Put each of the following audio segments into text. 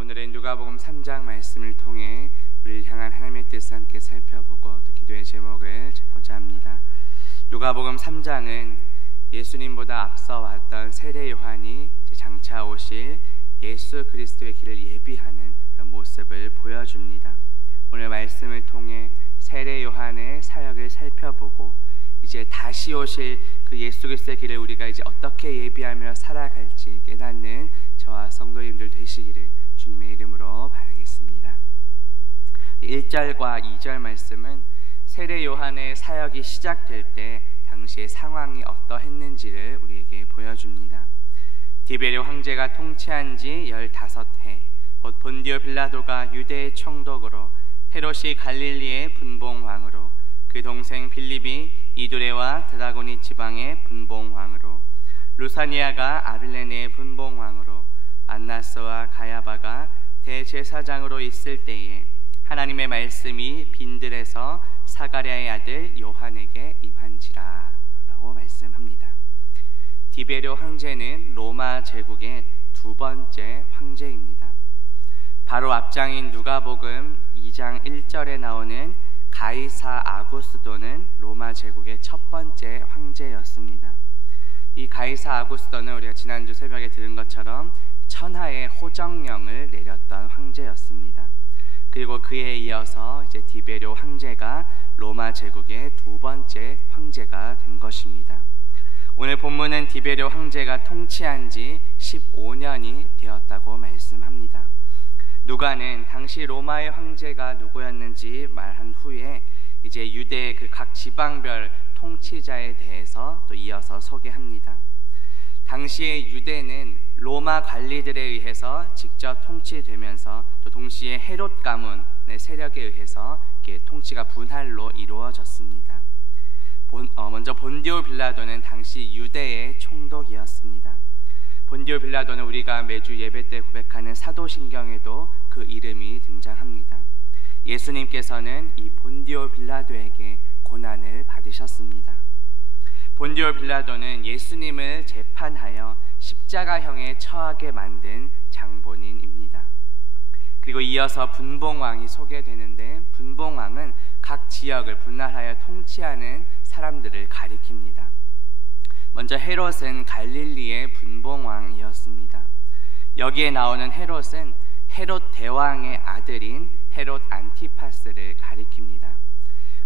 오늘은 누가복음 3장 말씀을 통해 우리를 향한 하나님의 뜻을 함께 살펴보고 또 기도의 제목을 잡고자 합니다. 누가복음 3장은 예수님보다 앞서 왔던 세례 요한이 장차 오실 예수 그리스도의 길을 예비하는 그런 모습을 보여줍니다. 오늘 말씀을 통해 세례 요한의 사역을 살펴보고 이제 다시 오실 그 예수 그리스도의 길을 우리가 이제 어떻게 예비하며 살아갈지 깨닫는 저와 성도님들 되시기를 주님의 이름으로 바라겠습니다. 1절과 2절 말씀은 세례 요한의 사역이 시작될 때 당시의 상황이 어떠했는지를 우리에게 보여줍니다. 디베레 황제가 통치한 지 15해, 곧 본디오 빌라도가 유대의 총독으로, 헤롯이 갈릴리의 분봉왕으로, 그 동생 빌립이 이두레와 드라고니 지방의 분봉왕으로, 루사니아가 아빌레네의 분봉왕으로, 안나스와 가야바가 대제사장으로 있을 때에 하나님의 말씀이 빈들에서 사가랴의 아들 요한에게 임한지라 라고 말씀합니다. 디베레 황제는 로마 제국의 두 번째 황제입니다. 바로 앞장인 누가복음 2장 1절에 나오는 가이사 아구스도는 로마 제국의 첫 번째 황제였습니다. 이 가이사 아구스도는 우리가 지난주 새벽에 들은 것처럼 천하의 호정령을 내렸던 황제였습니다. 그리고 그에 이어서 이제 디베레 황제가 로마 제국의 두 번째 황제가 된 것입니다. 오늘 본문은 디베레 황제가 통치한 지 15년이 되었다고 말씀합니다. 누가는 당시 로마의 황제가 누구였는지 말한 후에 이제 유대의 그 각 지방별 통치자에 대해서 또 이어서 소개합니다. 당시의 유대는 로마 관리들에 의해서 직접 통치되면서 또 동시에 헤롯 가문의 세력에 의해서 통치가 분할로 이루어졌습니다. 먼저 본디오 빌라도는 당시 유대의 총독이었습니다. 본디오 빌라도는 우리가 매주 예배 때 고백하는 사도신경에도 그 이름이 등장합니다. 예수님께서는 이 본디오 빌라도에게 고난을 받으셨습니다. 본디오 빌라도는 예수님을 재판하여 십자가형에 처하게 만든 장본인입니다. 그리고 이어서 분봉왕이 소개되는데, 분봉왕은 각 지역을 분할하여 통치하는 사람들을 가리킵니다. 먼저 헤롯은 갈릴리의 분봉왕이었습니다. 여기에 나오는 헤롯은 헤롯 대왕의 아들인 헤롯 안티파스를 가리킵니다.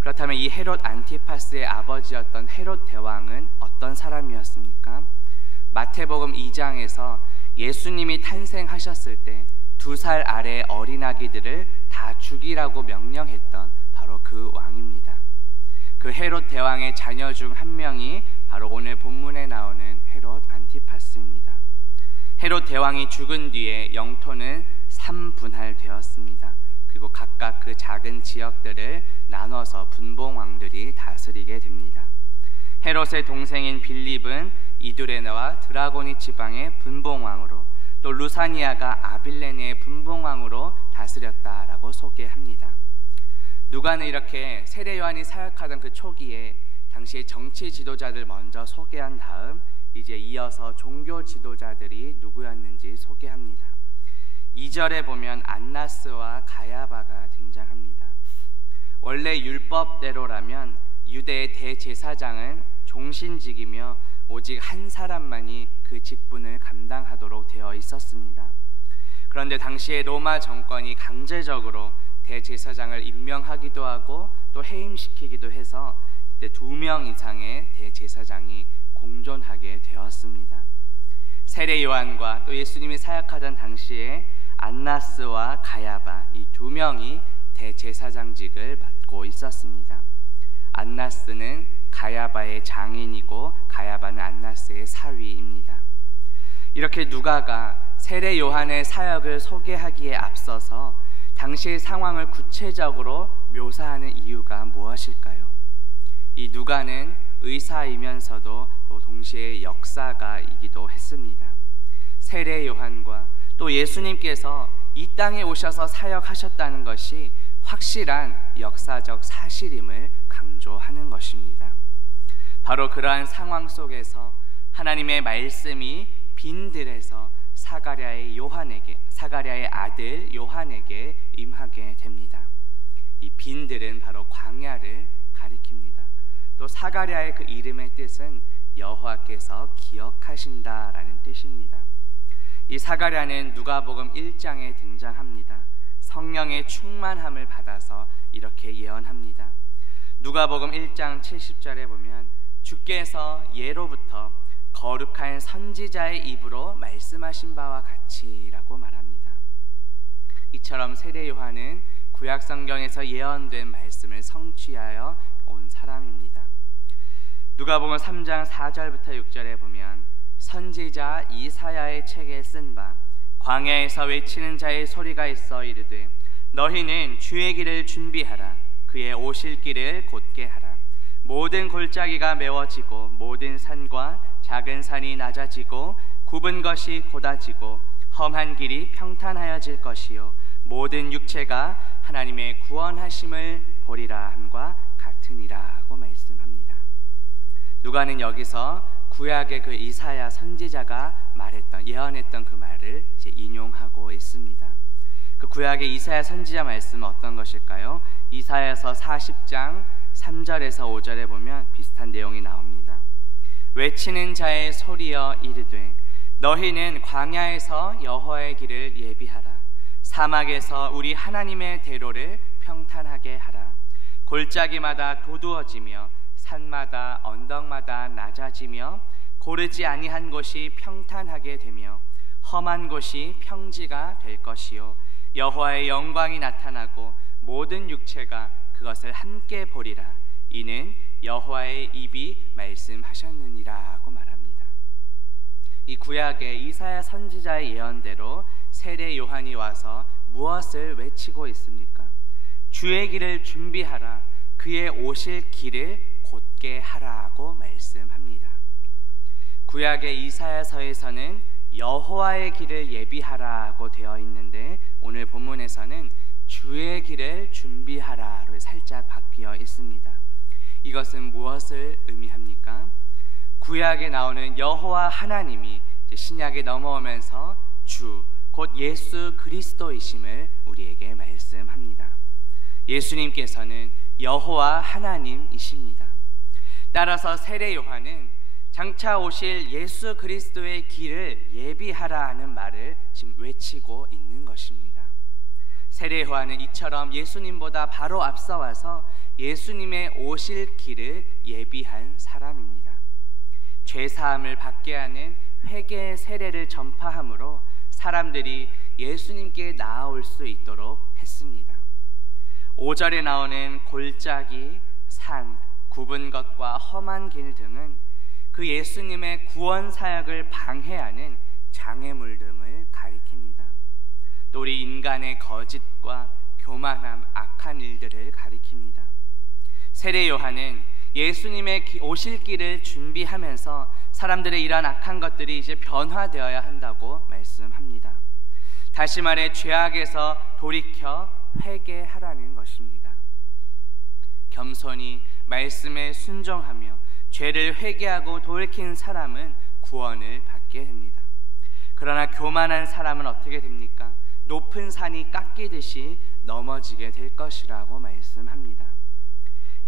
그렇다면 이 헤롯 안티파스의 아버지였던 헤롯 대왕은 어떤 사람이었습니까? 마태복음 2장에서 예수님이 탄생하셨을 때 2살 아래의 어린아기들을 다 죽이라고 명령했던 바로 그 왕입니다. 그 헤롯 대왕의 자녀 중 한 명이 바로 오늘 본문에 나오는 헤롯 안티파스입니다. 헤롯 대왕이 죽은 뒤에 영토는 3분할되었습니다. 그리고 각각 그 작은 지역들을 나눠서 분봉왕들이 다스리게 됩니다. 헤롯의 동생인 빌립은 이두레나와 드라고니 지방의 분봉왕으로, 또 루사니아가 아빌레네의 분봉왕으로 다스렸다라고 소개합니다. 누가는 이렇게 세례 요한이 사역하던 그 초기에 당시의 정치 지도자들 먼저 소개한 다음 이제 이어서 종교 지도자들이 누구였는지 소개합니다. 2절에 보면 안나스와 가야바가 등장합니다. 원래 율법대로라면 유대의 대제사장은 종신직이며 오직 한 사람만이 그 직분을 감당하도록 되어 있었습니다. 그런데 당시에 로마 정권이 강제적으로 대제사장을 임명하기도 하고 또 해임시키기도 해서 이때 2명 이상의 대제사장이 공존하게 되었습니다. 세례 요한과 또 예수님이 사역하던 당시에 안나스와 가야바, 이 2명이 대제사장직을 맡고 있었습니다. 안나스는 가야바의 장인이고 가야바는 안나스의 사위입니다. 이렇게 누가가 세례 요한의 사역을 소개하기에 앞서서 당시의 상황을 구체적으로 묘사하는 이유가 무엇일까요? 이 누가는 의사이면서도 또 동시에 역사가이기도 했습니다. 세례 요한과 또 예수님께서 이 땅에 오셔서 사역하셨다는 것이 확실한 역사적 사실임을 강조하는 것입니다. 바로 그러한 상황 속에서 하나님의 말씀이 빈들에서 사가랴의 아들 요한에게 임하게 됩니다. 이 빈들은 바로 광야를 가리킵니다. 또 사가랴의 그 이름의 뜻은 여호와께서 기억하신다라는 뜻입니다. 이 사가랴는 누가복음 1장에 등장합니다. 성령의 충만함을 받아서 이렇게 예언합니다. 누가복음 1장 70절에 보면 주께서 예로부터 거룩한 선지자의 입으로 말씀하신 바와 같이라고 말합니다. 이처럼 세례 요한은 구약 성경에서 예언된 말씀을 성취하여 온 사람입니다. 누가복음 3장 4절부터 6절에 보면 선지자 이사야의 책에 쓴 바 광야에서 외치는 자의 소리가 있어 이르되 너희는 주의 길을 준비하라. 그의 오실 길을 곧게 하라. 모든 골짜기가 메워지고 모든 산과 작은 산이 낮아지고 굽은 것이 곧아지고 험한 길이 평탄하여질 것이요 모든 육체가 하나님의 구원하심을 보리라 함과 같으니라고 말씀합니다. 누가는 여기서 구약의 그 이사야 선지자가 예언했던 그 말을 이제 인용하고 있습니다. 그 구약의 이사야 선지자 말씀은 어떤 것일까요? 이사야서 40장 3절에서 5절에 보면 비슷한 내용이 나옵니다. 외치는 자의 소리여 이르되 너희는 광야에서 여호와의 길을 예비하라. 사막에서 우리 하나님의 대로를 평탄하게 하라. 골짜기마다 도두어지며 산마다 언덕마다 낮아지며 고르지 아니한 곳이 평탄하게 되며 험한 곳이 평지가 될 것이요 여호와의 영광이 나타나고 모든 육체가 그것을 함께 보리라. 이는 여호와의 입이 말씀하셨느니라고 말합니다. 이 구약의 이사야 선지자의 예언대로 세례 요한이 와서 무엇을 외치고 있습니까? 주의 길을 준비하라. 그의 오실 길을 곧게 하라고 말씀합니다. 구약의 이사야서에서는 여호와의 길을 예비하라고 되어 있는데 오늘 본문에서는 주의 길을 준비하라로 살짝 바뀌어 있습니다. 이것은 무엇을 의미합니까? 구약에 나오는 여호와 하나님이 신약에 넘어오면서 주, 곧 예수 그리스도이심을 우리에게 말씀합니다. 예수님께서는 여호와 하나님이십니다. 따라서 세례 요한은 장차 오실 예수 그리스도의 길을 예비하라 하는 말을 지금 외치고 있는 것입니다. 세례 요한은 이처럼 예수님보다 바로 앞서 와서 예수님의 오실 길을 예비한 사람입니다. 죄사함을 받게 하는 회개의 세례를 전파함으로 사람들이 예수님께 나아올 수 있도록 했습니다. 5절에 나오는 골짜기, 산, 굽은 것과 험한 길 등은 그 예수님의 구원 사역을 방해하는 장애물 등을 가리킵니다. 또 우리 인간의 거짓과 교만함, 악한 일들을 가리킵니다. 세례 요한은 예수님의 오실 길을 준비하면서 사람들의 이러한 악한 것들이 이제 변화되어야 한다고 말씀합니다. 다시 말해 죄악에서 돌이켜 회개하라는 것입니다. 겸손히 말씀에 순종하며 죄를 회개하고 돌이킨 사람은 구원을 받게 됩니다. 그러나 교만한 사람은 어떻게 됩니까? 높은 산이 깎이듯이 넘어지게 될 것이라고 말씀합니다.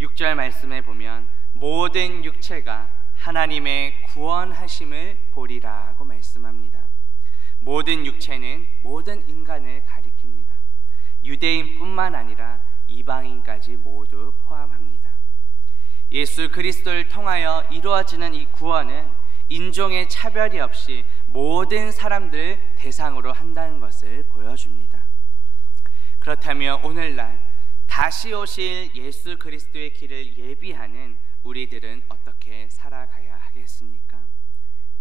6절 말씀에 보면 모든 육체가 하나님의 구원하심을 보리라고 말씀합니다. 모든 육체는 모든 인간을 가리킵니다. 유대인뿐만 아니라 이방인까지 모두 포함합니다. 예수 그리스도를 통하여 이루어지는 이 구원은 인종의 차별이 없이 모든 사람들을 대상으로 한다는 것을 보여줍니다. 그렇다면 오늘날 다시 오실 예수 그리스도의 길을 예비하는 우리들은 어떻게 살아가야 하겠습니까?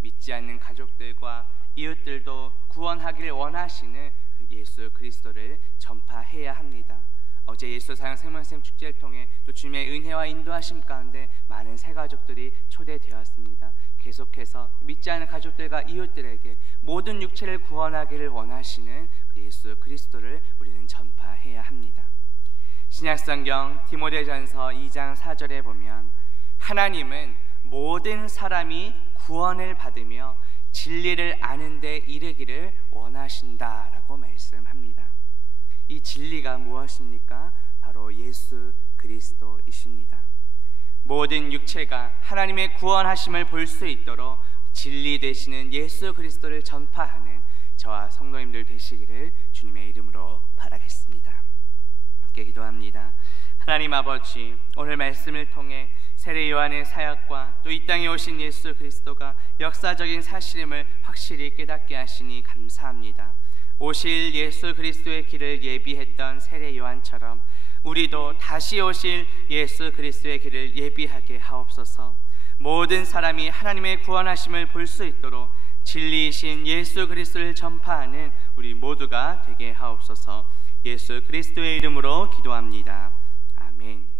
믿지 않는 가족들과 이웃들도 구원하기를 원하시는 그 예수 그리스도를 전파해야 합니다. 어제 예수 사랑 생명샘 축제를 통해 또 주님의 은혜와 인도하심 가운데 많은 새가족들이 초대되었습니다. 계속해서 믿지 않는 가족들과 이웃들에게 모든 육체를 구원하기를 원하시는 그 예수 그리스도를 우리는 전파해야 합니다. 신약성경 디모데전서 2장 4절에 보면 하나님은 모든 사람이 구원을 받으며 진리를 아는 데 이르기를 원하신다라고 말씀합니다. 이 진리가 무엇입니까? 바로 예수 그리스도이십니다. 모든 육체가 하나님의 구원하심을 볼 수 있도록 진리 되시는 예수 그리스도를 전파하는 저와 성도님들 되시기를 주님의 이름으로 바라겠습니다. 함께 기도합니다. 하나님 아버지, 오늘 말씀을 통해 세례 요한의 사역과 또 이 땅에 오신 예수 그리스도가 역사적인 사실임을 확실히 깨닫게 하시니 감사합니다. 오실 예수 그리스도의 길을 예비했던 세례 요한처럼 우리도 다시 오실 예수 그리스도의 길을 예비하게 하옵소서. 모든 사람이 하나님의 구원하심을 볼 수 있도록 진리이신 예수 그리스도를 전파하는 우리 모두가 되게 하옵소서. 예수 그리스도의 이름으로 기도합니다. 아멘.